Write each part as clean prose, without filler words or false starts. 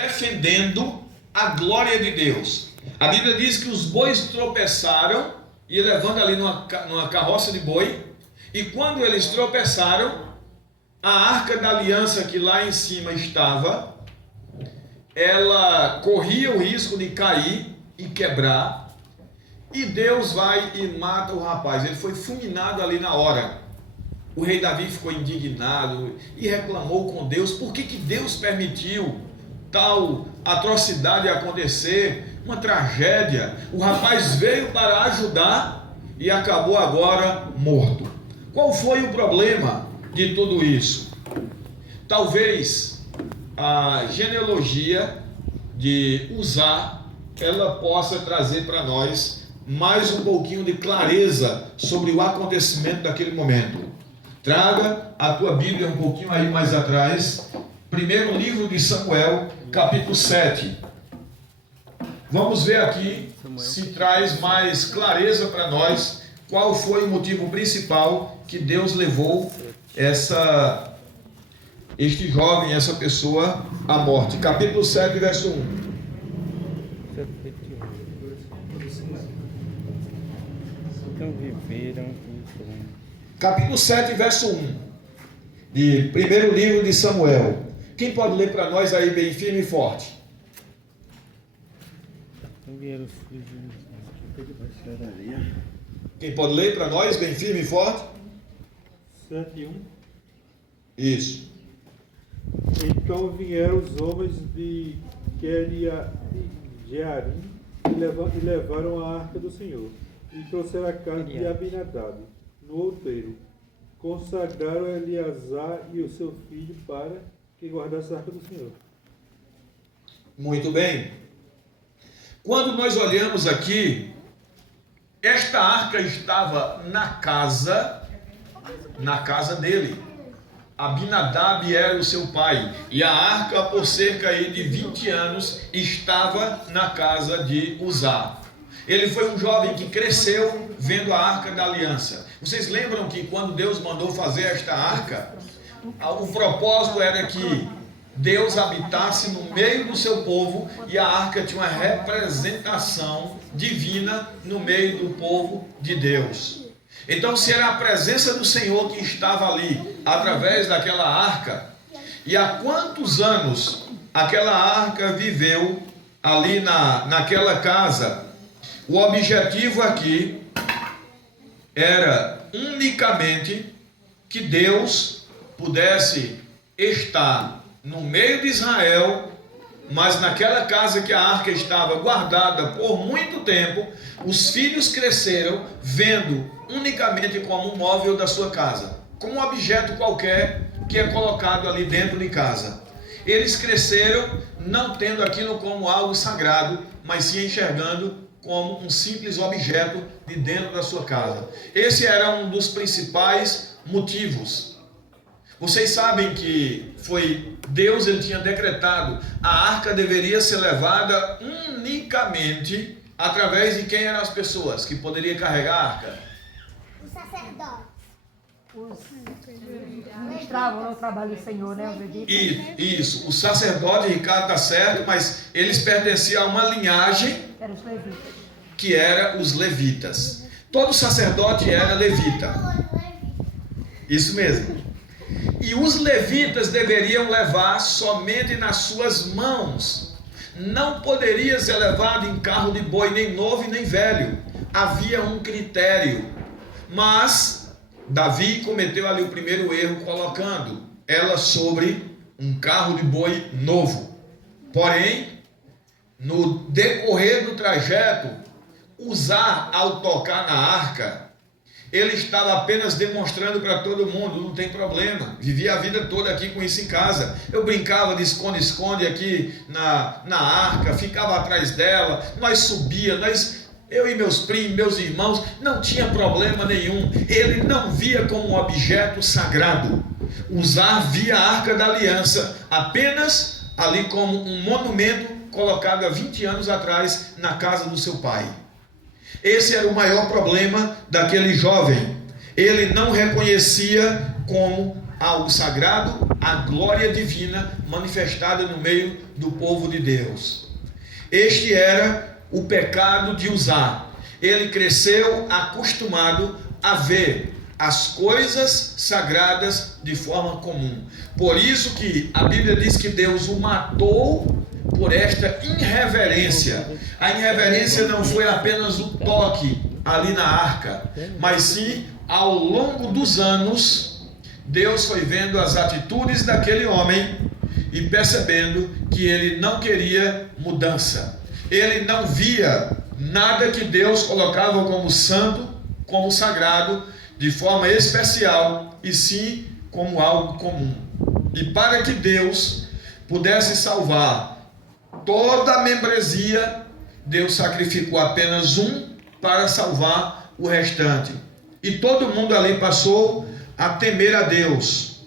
defendendo a glória de Deus. A Bíblia diz que os bois tropeçaram, e levando ali numa carroça de boi, e quando eles tropeçaram, a arca da aliança que lá em cima estava, ela corria o risco de cair e quebrar, e Deus vai e mata o rapaz. Ele foi fulminado ali na hora. O rei Davi ficou indignado e reclamou com Deus. Por que Deus permitiu tal atrocidade acontecer? Uma tragédia. O rapaz veio para ajudar e acabou agora morto. Qual foi o problema de tudo isso? Talvez a genealogia de Uzá, ela possa trazer para nós mais um pouquinho de clareza sobre o acontecimento daquele momento. Traga a tua Bíblia um pouquinho aí mais atrás, primeiro livro de Samuel, capítulo 7. Vamos ver aqui se traz mais clareza para nós qual foi o motivo principal que Deus levou este jovem, essa pessoa à morte. Capítulo 7, verso 1. Então viveram. Capítulo 7, verso 1. De primeiro livro de Samuel. Quem pode ler para nós aí bem firme e forte? Quem pode ler para nós bem firme e forte? 7:1. Isso. Então vieram os homens de Queriat-Jearim e levaram a arca do Senhor, e trouxeram a casa de Abinadab, no outeiro. Consagraram Eleazar e o seu filho para que guardasse a arca do Senhor. Muito bem. Quando nós olhamos aqui, esta arca estava na casa dele. Abinadab era o seu pai, e a arca, por cerca de 20 anos, estava na casa de Uzá. Ele foi um jovem que cresceu vendo a arca da aliança. Vocês lembram que quando Deus mandou fazer esta arca, o propósito era que Deus habitasse no meio do seu povo, e a arca tinha uma representação divina no meio do povo de Deus. Então, se era a presença do Senhor que estava ali, através daquela arca, e há quantos anos aquela arca viveu ali naquela casa, o objetivo aqui era unicamente que Deus pudesse estar no meio de Israel, mas naquela casa que a arca estava guardada por muito tempo, os filhos cresceram vendo unicamente como um móvel da sua casa, como um objeto qualquer que é colocado ali dentro de casa. Eles cresceram não tendo aquilo como algo sagrado, mas sim enxergando como um simples objeto de dentro da sua casa. Esse era um dos principais motivos. Vocês sabem que foi Deus, ele tinha decretado, a arca deveria ser levada unicamente através de quem eram as pessoas que poderiam carregar a arca? Os sacerdotes. Ministravam o trabalho do Senhor, né? Isso, o sacerdote, Ricardo está certo, mas eles pertenciam a uma linhagem Eram os levitas. que era os levitas. Todo sacerdote era levita. Isso mesmo. E os levitas deveriam levar somente nas suas mãos. Não poderia ser levado em carro de boi, nem novo e nem velho. Havia um critério. Mas Davi cometeu ali o primeiro erro, colocando ela sobre um carro de boi novo. Porém, no decorrer do trajeto, Uzá, ao tocar na arca, ele estava apenas demonstrando para todo mundo, não tem problema, vivia a vida toda aqui com isso em casa. Eu brincava de esconde-esconde aqui na arca, ficava atrás dela, nós subíamos, eu e meus primos, meus irmãos, não tinha problema nenhum. Ele não via como um objeto sagrado. Uzá via a arca da aliança apenas ali como um monumento colocado há 20 anos atrás na casa do seu pai. Esse era o maior problema daquele jovem. Ele não reconhecia como algo sagrado, a glória divina manifestada no meio do povo de Deus. Este era o pecado de Uzá. Ele cresceu acostumado a ver as coisas sagradas de forma comum. Por isso que a Bíblia diz que Deus o matou por esta irreverência. A irreverência não foi apenas o toque ali na arca, mas sim ao longo dos anos, Deus foi vendo as atitudes daquele homem e percebendo que ele não queria mudança. Ele não via nada que Deus colocava como santo, como sagrado, de forma especial, e sim como algo comum. E para que Deus pudesse salvar toda a membresia, Deus sacrificou apenas um para salvar o restante. E todo mundo ali passou a temer a Deus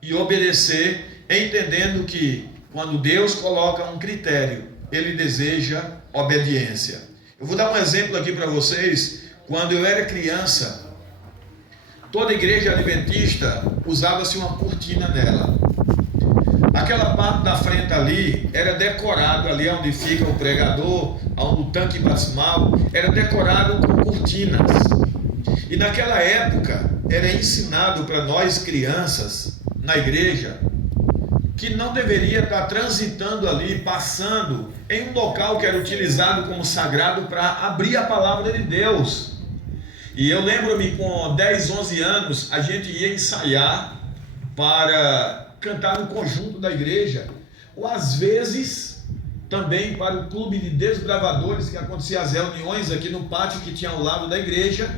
e obedecer, entendendo que quando Deus coloca um critério, Ele deseja obediência. Eu vou dar um exemplo aqui para vocês. Quando eu era criança, toda igreja adventista usava-se uma cortina nela. Aquela parte da frente ali era decorado, ali onde fica o pregador, onde o tanque batismal, era decorado com cortinas. E naquela época era ensinado para nós crianças na igreja que não deveria estar transitando ali, passando em um local que era utilizado como sagrado para abrir a palavra de Deus. E eu lembro-me, com 10, 11 anos, a gente ia ensaiar para cantar no conjunto da igreja, ou às vezes também para o clube de desbravadores, que acontecia as reuniões aqui no pátio que tinha ao lado da igreja,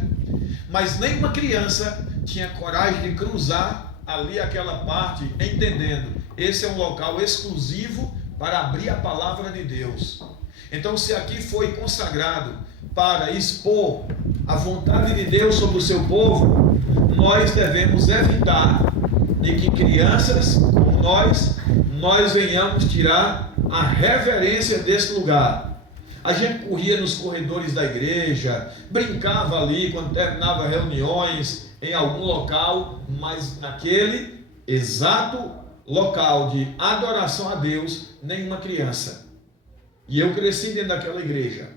mas nenhuma criança tinha coragem de cruzar ali aquela parte, entendendo, esse é um local exclusivo para abrir a palavra de Deus. Então, se aqui foi consagrado para expor a vontade de Deus sobre o seu povo, nós devemos evitar de que crianças como nós venhamos tirar a reverência desse lugar. A gente corria nos corredores da igreja, brincava ali quando terminava reuniões em algum local, mas naquele exato local de adoração a Deus, nenhuma criança. E eu cresci dentro daquela igreja.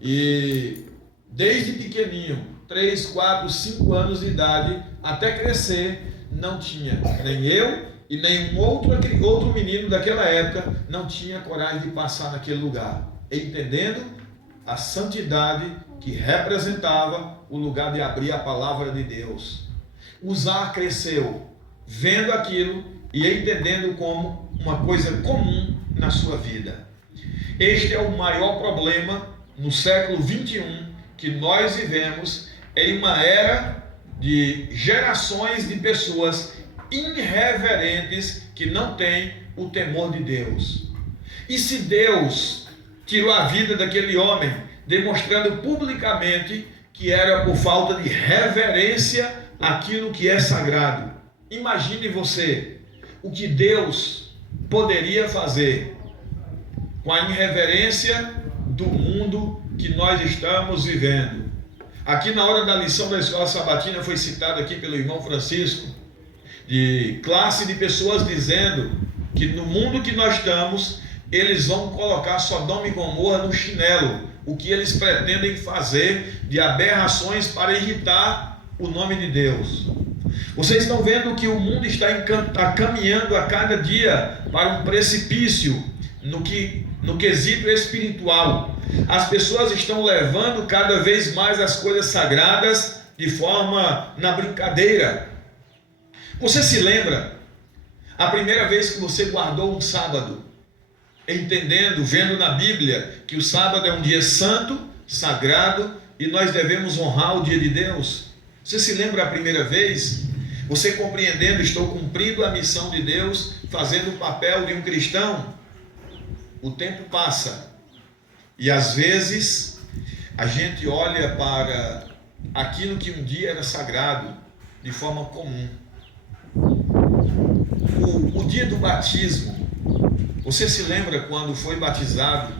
E desde pequenininho, 3, 4, 5 anos de idade, até crescer, não tinha, nem eu e nem outro menino daquela época, não tinha coragem de passar naquele lugar, entendendo a santidade que representava o lugar de abrir a palavra de Deus. Uzá cresceu vendo aquilo e entendendo como uma coisa comum na sua vida. Este é o maior problema no século 21 que nós vivemos, em uma era de gerações de pessoas irreverentes que não têm o temor de Deus. E se Deus tirou a vida daquele homem, demonstrando publicamente que era por falta de reverência àquilo que é sagrado, imagine você o que Deus poderia fazer com a irreverência do mundo que nós estamos vivendo. Aqui na hora da lição da escola sabatina foi citado aqui pelo irmão Francisco, de classe de pessoas dizendo que no mundo que nós estamos, eles vão colocar Sodoma e Gomorra no chinelo, o que eles pretendem fazer de aberrações para irritar o nome de Deus. Vocês estão vendo que o mundo está caminhando a cada dia para um precipício no quesito espiritual. As pessoas estão levando cada vez mais as coisas sagradas de forma na brincadeira. Você se lembra a primeira vez que você guardou um sábado, entendendo, vendo na Bíblia que o sábado é um dia santo, sagrado, e nós devemos honrar o dia de Deus? Você se lembra a primeira vez? Você compreendendo, estou cumprindo a missão de Deus, fazendo o papel de um cristão? O tempo passa e às vezes a gente olha para aquilo que um dia era sagrado de forma comum. O dia do batismo, você se lembra quando foi batizado,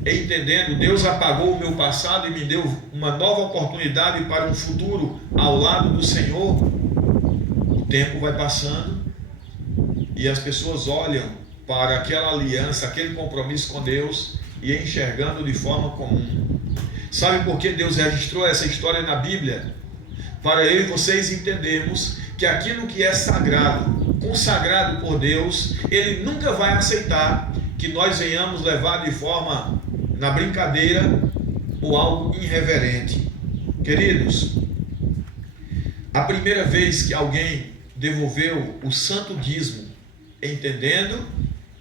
entendendo, Deus apagou o meu passado e me deu uma nova oportunidade para um futuro ao lado do Senhor? O tempo vai passando e as pessoas olham para aquela aliança, aquele compromisso com Deus e enxergando de forma comum. Sabe por que Deus registrou essa história na Bíblia? Para eu e vocês entendermos que aquilo que é sagrado, consagrado por Deus, Ele nunca vai aceitar que nós venhamos levar de forma na brincadeira ou algo irreverente. Queridos, a primeira vez que alguém devolveu o santo dízimo, entendendo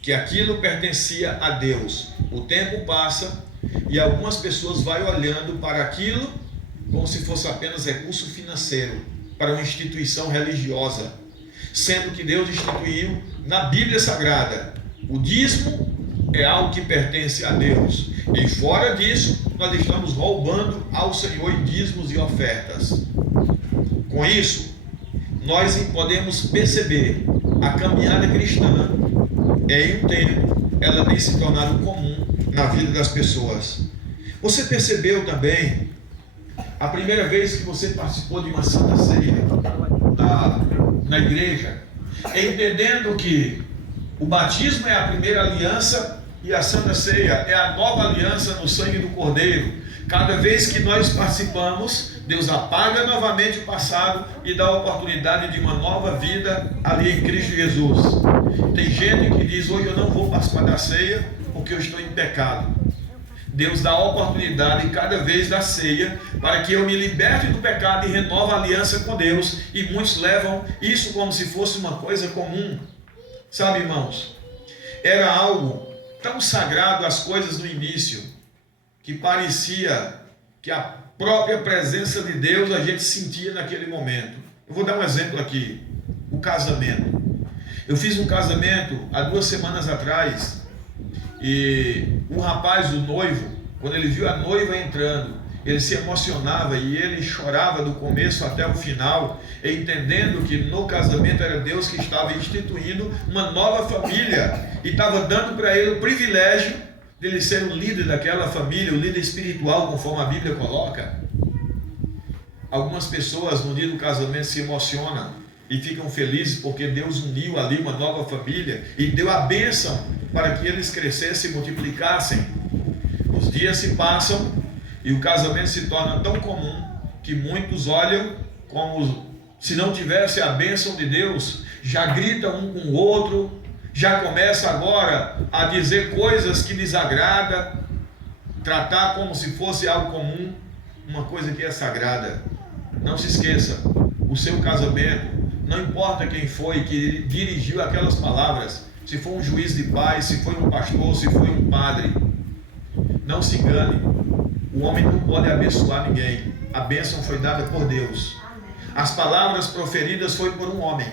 que aquilo pertencia a Deus, o tempo passa e algumas pessoas vão olhando para aquilo como se fosse apenas recurso financeiro para uma instituição religiosa, sendo que Deus instituiu na Bíblia Sagrada o dízimo é algo que pertence a Deus, e fora disso nós estamos roubando ao Senhor em dízimos e ofertas. Com isso nós podemos perceber a caminhada cristã em um tempo ela tem se tornado comum na vida das pessoas. Você percebeu também a primeira vez que você participou de uma Santa Ceia na igreja, entendendo que o batismo é a primeira aliança e a Santa Ceia é a nova aliança no sangue do Cordeiro. Cada vez que nós participamos, Deus apaga novamente o passado e dá a oportunidade de uma nova vida ali em Cristo Jesus. Tem gente que diz: hoje eu não vou participar da ceia porque eu estou em pecado. Deus dá a oportunidade cada vez da ceia para que eu me liberte do pecado e renove a aliança com Deus. E muitos levam isso como se fosse uma coisa comum. Sabe, irmãos, era algo tão sagrado as coisas no início, que parecia que a própria presença de Deus a gente sentia naquele momento. Eu vou dar um exemplo aqui: o casamento. Eu fiz um casamento há 2 semanas atrás, e um rapaz, o noivo, quando ele viu a noiva entrando, ele se emocionava e ele chorava do começo até o final, entendendo que no casamento era Deus que estava instituindo uma nova família e estava dando para ele o privilégio de ele ser o líder daquela família, o líder espiritual, conforme a Bíblia coloca. Algumas pessoas no dia do casamento se emocionam e ficam felizes porque Deus uniu ali uma nova família e deu a bênção para que eles crescessem e multiplicassem. Os dias se passam e o casamento se torna tão comum que muitos olham como se não tivesse a bênção de Deus, já gritam um com o outro, já começa agora a dizer coisas que desagrada, tratar como se fosse algo comum, uma coisa que é sagrada. Não se esqueça, o seu casamento, não importa quem foi que dirigiu aquelas palavras, se foi um juiz de paz, se foi um pastor, se foi um padre, não se engane, o homem não pode abençoar ninguém, a bênção foi dada por Deus. As palavras proferidas foi por um homem,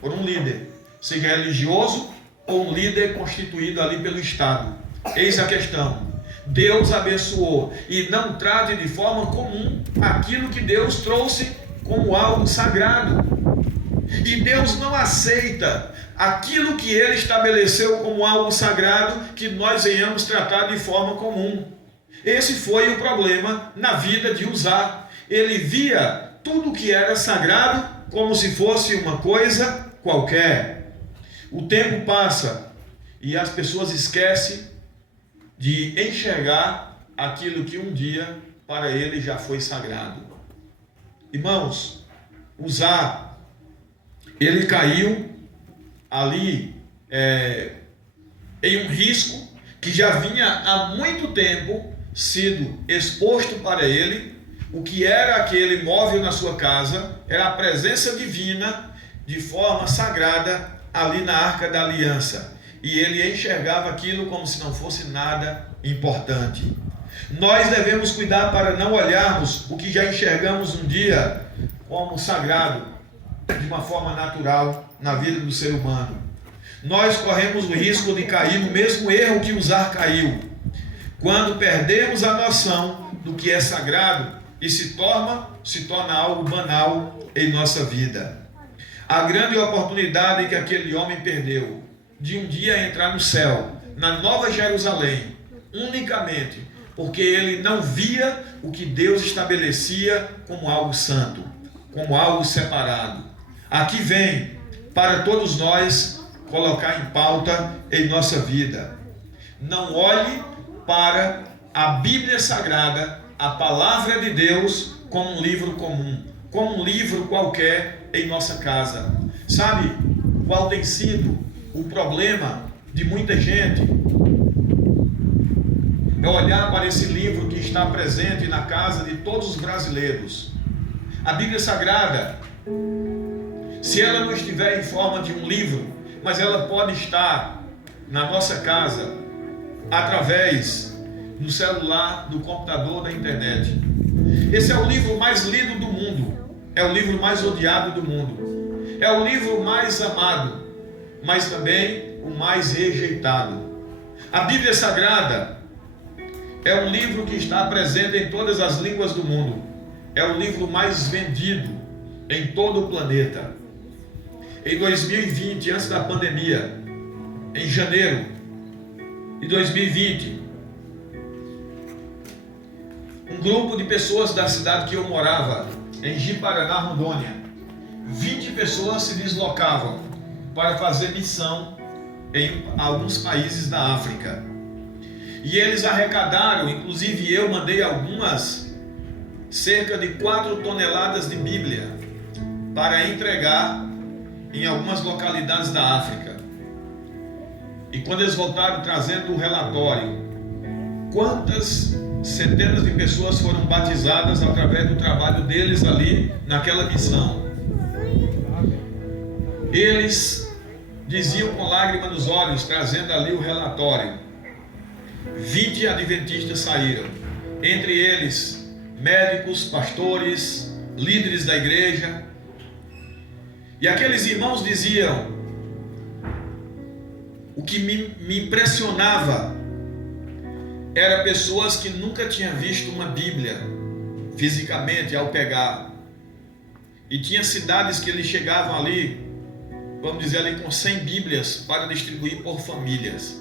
por um líder, seja religioso ou um líder constituído ali pelo Estado. Eis a questão: Deus abençoou, e não trate de forma comum aquilo que Deus trouxe como algo sagrado. E Deus não aceita aquilo que Ele estabeleceu como algo sagrado que nós venhamos tratar de forma comum. Esse foi o problema na vida de Uzá. Ele via tudo que era sagrado como se fosse uma coisa qualquer. O tempo passa e as pessoas esquecem de enxergar aquilo que um dia para ele já foi sagrado. Irmãos, Uzá, ele caiu ali em um risco que já vinha há muito tempo sido exposto para ele. O que era aquele móvel na sua casa era a presença divina de forma sagrada ali na Arca da Aliança, e ele enxergava aquilo como se não fosse nada importante. Nós devemos cuidar para não olharmos o que já enxergamos um dia como sagrado de uma forma natural na vida do ser humano. Nós corremos o risco de cair no mesmo erro que Uzá caiu, quando perdemos a noção do que é sagrado e se torna algo banal em nossa vida. A grande oportunidade que aquele homem perdeu de um dia entrar no céu, na Nova Jerusalém, unicamente porque ele não via o que Deus estabelecia como algo santo, como algo separado. aqui vem para todos nós colocar em pauta em nossa vida. Não olhe para a Bíblia Sagrada, a Palavra de Deus, como um livro comum, como um livro qualquer em nossa casa. Sabe qual tem sido o problema de muita gente? É olhar para esse livro que está presente na casa de todos os brasileiros. A Bíblia Sagrada, se ela não estiver em forma de um livro, mas ela pode estar na nossa casa, através do celular, do computador, da internet. Esse é o livro mais lido do mundo, é o livro mais odiado do mundo, é o livro mais amado, mas também o mais rejeitado. A Bíblia Sagrada é um livro que está presente em todas as línguas do mundo, é o livro mais vendido em todo o planeta. Em 2020, antes da pandemia, em janeiro de 2020, um grupo de pessoas da cidade que eu morava, em Ji-Paraná, Rondônia, 20 pessoas se deslocavam para fazer missão em alguns países da África. E eles arrecadaram, inclusive eu mandei algumas, cerca de 4 toneladas de Bíblia para entregar em algumas localidades da África. E quando eles voltaram trazendo o relatório, quantas centenas de pessoas foram batizadas através do trabalho deles ali naquela missão. Eles diziam com lágrimas nos olhos, trazendo ali o relatório: 20 adventistas saíram, entre eles médicos, pastores, líderes da igreja. E aqueles irmãos diziam: o que me impressionava era pessoas que nunca tinham visto uma Bíblia fisicamente ao pegar. E tinha cidades que eles chegavam ali, vamos dizer ali, com 100 Bíblias para distribuir por famílias.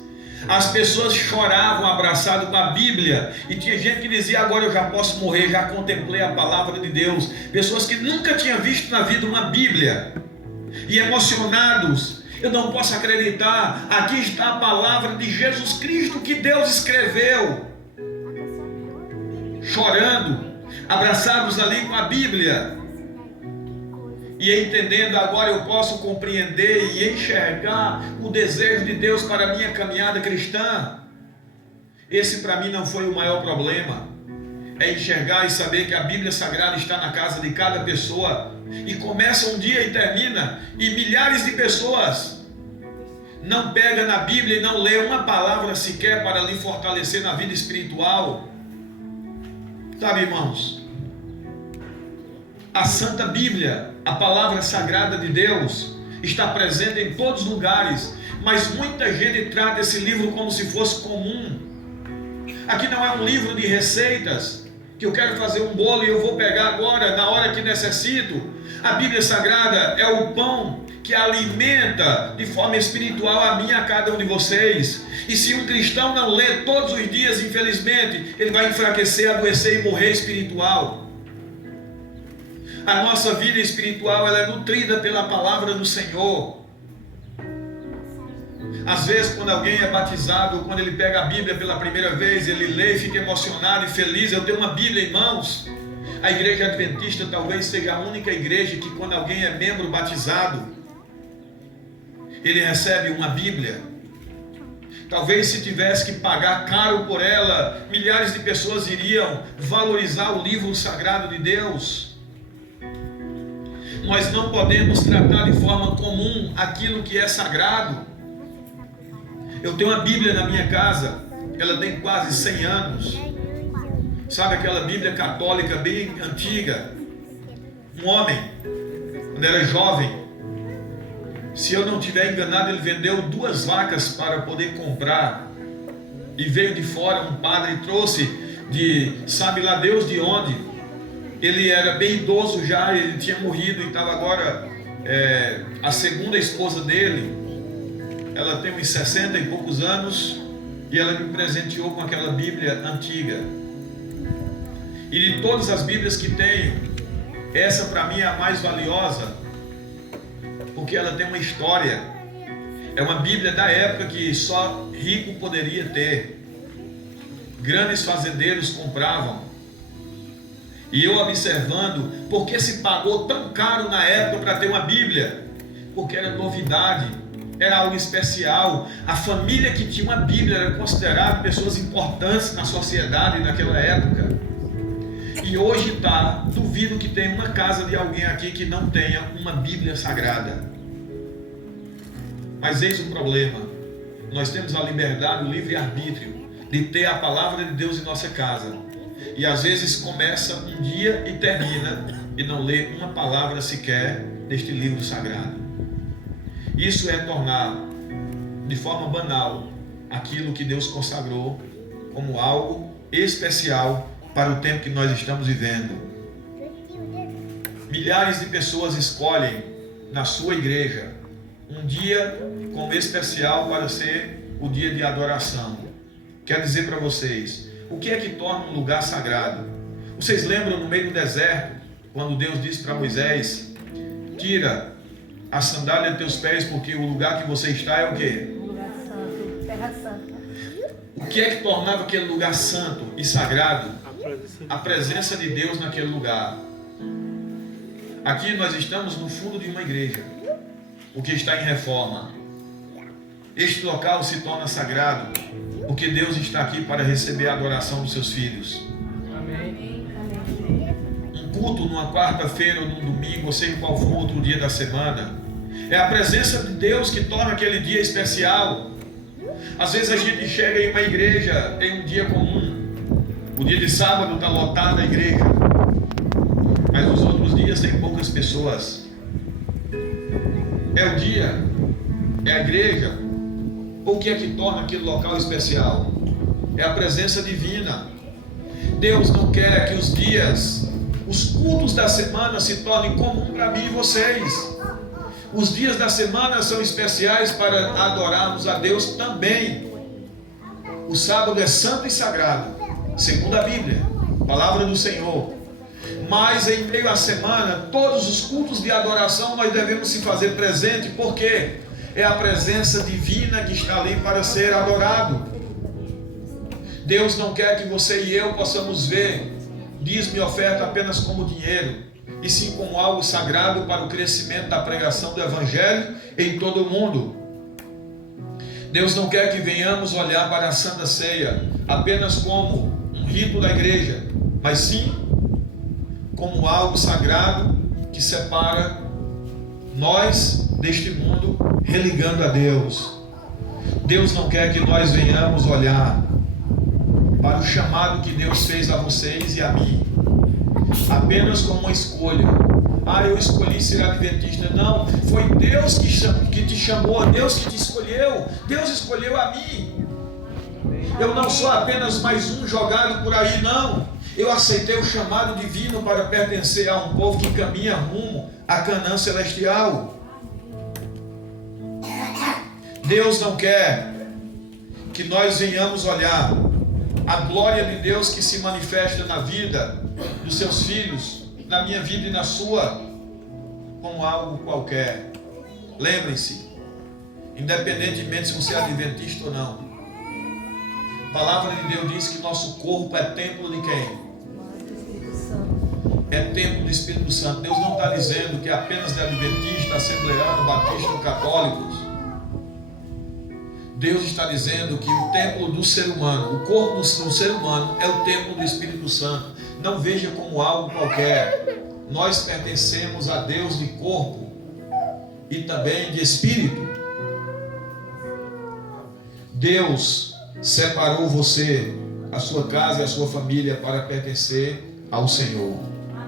As pessoas choravam abraçado com a Bíblia, e tinha gente que dizia: agora eu já posso morrer, já contemplei a palavra de Deus. Pessoas que nunca tinham visto na vida uma Bíblia, e emocionados: eu não posso acreditar, aqui está a palavra de Jesus Cristo que Deus escreveu. Chorando, abraçados ali com a Bíblia, e entendendo: agora eu posso compreender e enxergar o desejo de Deus para a minha caminhada cristã. Esse para mim não foi o maior problema. É enxergar e saber que a Bíblia Sagrada está na casa de cada pessoa, e começa um dia e termina, e milhares de pessoas não pegam na Bíblia e não lê uma palavra sequer para lhe fortalecer na vida espiritual. Sabe, irmãos, a Santa Bíblia, a palavra sagrada de Deus, está presente em todos os lugares, mas muita gente trata esse livro como se fosse comum. Aqui não é um livro de receitas, que eu quero fazer um bolo e eu vou pegar agora, na hora que necessito. A Bíblia Sagrada é o pão que alimenta de forma espiritual a mim e a cada um de vocês. E se um cristão não lê todos os dias, infelizmente, ele vai enfraquecer, adoecer e morrer espiritual. A nossa vida espiritual, ela é nutrida pela palavra do Senhor. Às vezes, quando alguém é batizado, quando ele pega a Bíblia pela primeira vez, ele lê e fica emocionado e feliz. Eu tenho uma Bíblia em mãos. A igreja adventista talvez seja a única igreja que, quando alguém é membro batizado, ele recebe uma Bíblia. Talvez, se tivesse que pagar caro por ela, milhares de pessoas iriam valorizar o livro sagrado de Deus. Nós não podemos tratar de forma comum aquilo que é sagrado. Eu tenho uma Bíblia na minha casa, ela tem quase 100 anos. Sabe aquela Bíblia católica bem antiga? Um homem, quando era jovem, se eu não estiver enganado, ele vendeu 2 vacas para poder comprar. E veio de fora um padre e trouxe de, sabe lá Deus de onde. Ele era bem idoso já, ele tinha morrido e estava agora, a segunda esposa dele, ela tem uns 60 e poucos anos, e ela me presenteou com aquela Bíblia antiga. E de todas as Bíblias que tenho, essa para mim é a mais valiosa, porque ela tem uma história. É uma Bíblia da época que só rico poderia ter. Grandes fazendeiros compravam. E eu observando, por que se pagou tão caro na época para ter uma Bíblia? Porque era novidade, era algo especial. A família que tinha uma Bíblia era considerada pessoas importantes na sociedade naquela época. E hoje duvido que tenha uma casa de alguém aqui que não tenha uma Bíblia Sagrada. Mas eis o problema: nós temos a liberdade, o livre-arbítrio de ter a palavra de Deus em nossa casa. E às vezes começa um dia e termina e não lê uma palavra sequer deste livro sagrado. Isso é tornar de forma banal aquilo que Deus consagrou como algo especial para o tempo que nós estamos vivendo. Milhares de pessoas escolhem na sua igreja um dia como especial para ser o dia de adoração. Quero dizer para vocês, o que é que torna um lugar sagrado? Vocês lembram no meio do deserto, quando Deus disse para Moisés: tira a sandália de teus pés, porque o lugar que você está é o quê? Lugar santo, terra santa. O que é que tornava aquele lugar santo e sagrado? A presença de Deus naquele lugar. Aqui nós estamos no fundo de uma igreja, o que está em reforma. Este local se torna sagrado, porque Deus está aqui para receber a adoração dos seus filhos. Amém. Um culto numa quarta-feira ou num domingo, ou seja qual for outro dia da semana, é a presença de Deus que torna aquele dia especial. Às vezes a gente chega em uma igreja, tem um dia comum. O dia de sábado está lotada a igreja, mas nos outros dias tem poucas pessoas. É o dia, é a igreja. Ou o que é que torna aquele local especial? É a presença divina. Deus não quer que os dias, os cultos da semana se tornem comum para mim e vocês. Os dias da semana são especiais para adorarmos a Deus também. O sábado é santo e sagrado, segundo a Bíblia, palavra do Senhor. Mas em meio à semana, todos os cultos de adoração nós devemos se fazer presente, porque é a presença divina que está ali para ser adorado. Deus não quer que você e eu possamos ver dízimo e oferta apenas como dinheiro, e sim como algo sagrado para o crescimento da pregação do Evangelho em todo o mundo. Deus não quer que venhamos olhar para a Santa Ceia apenas como um rito da igreja, mas sim como algo sagrado que separa nós deste mundo, religando a Deus. Deus não quer que nós venhamos olhar para o chamado que Deus fez a vocês e a mim apenas como uma escolha. Eu escolhi ser adventista. Não, foi Deus que te chamou, Deus que te escolheu. Deus escolheu a mim. Eu não sou apenas mais um jogado por aí, não. Eu aceitei o chamado divino para pertencer a um povo que caminha rumo à Canaã celestial. Deus não quer que nós venhamos olhar a glória de Deus que se manifesta na vida dos seus filhos, na minha vida e na sua, como algo qualquer. Lembrem-se, independentemente se você é adventista ou não, a palavra de Deus diz que nosso corpo é templo de quem? É templo do Espírito Santo. Deus não está dizendo que é apenas de adventista, assembleano, batista ou católicos. Deus está dizendo que o templo do ser humano, o corpo do ser humano é o templo do Espírito Santo. Não veja como algo qualquer. Nós pertencemos a Deus de corpo e também de espírito. Deus separou você, a sua casa e a sua família para pertencer ao Senhor.